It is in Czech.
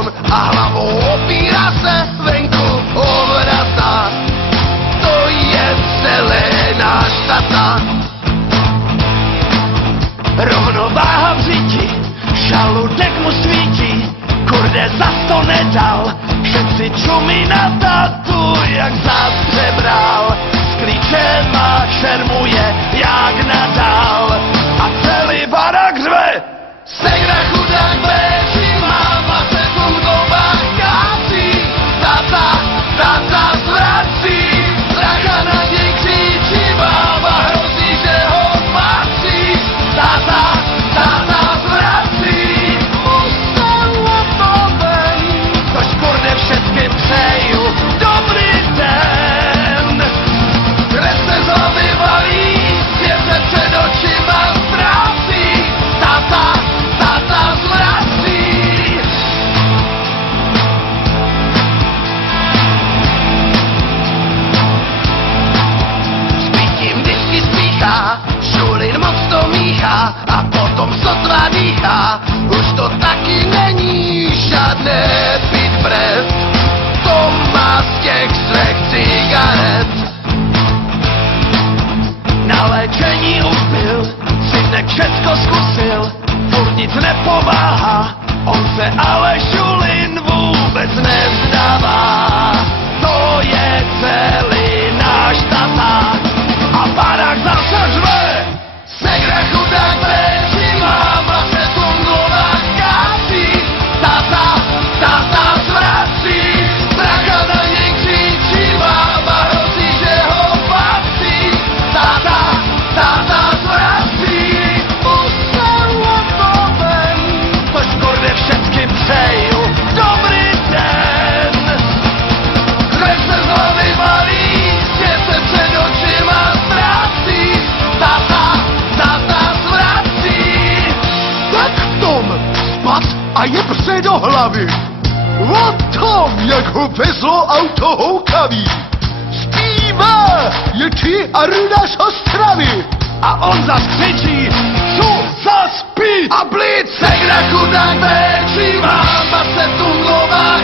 von a hlavou opírá se venku o vrata. To je celé náš tata. Rovnováha v říti, žaludek mu svítí, kurde zas to nedal, všetci čumí na tatu, jak zas přebral. S klíčem a šermuje, jak nadal, a celý barák řve. Segra chudák beží, máma se tu v dobách kácí, tata zvrací, stracha na něj křičí, máma hrozí, že ho patří, tata zvrací. Musel to ven, tož kurde všetkým přeju dobrý den. Kde se z hlavy valí, svět se před očima ztrácí, tata zvrací. S pitím vždycky spíchá, Šulin moc to míchá a potom sotva dýchá. Už to taky není žádné pít brev, to má z těch svých cigaret. Na léčení už byl, synek všecko zkusil, furt nic nepomáhá, on se ale Šulin vůbec nevzdává. To je celý náš tata a barák zase řve. Segra chudák beží, máma se tu v hlavách kácí, tata zvrací, stracha na něj křičí, máma hrozí, že ho patří, tata zvrací. Muselo to ven, tož kurde všetkým přeju dobrý den. Krev se z hlavy valí, svět se před očima ztrácí, tata zvrací. Tak Tom spad a je pře do hlavy. O tom, jak ho vezlo auto houkavý. Zpívá, je ti a rudáš Ostravy. A on zas křičí, co zas pít. A blíd segra chudák beží, máma se tu v hlavách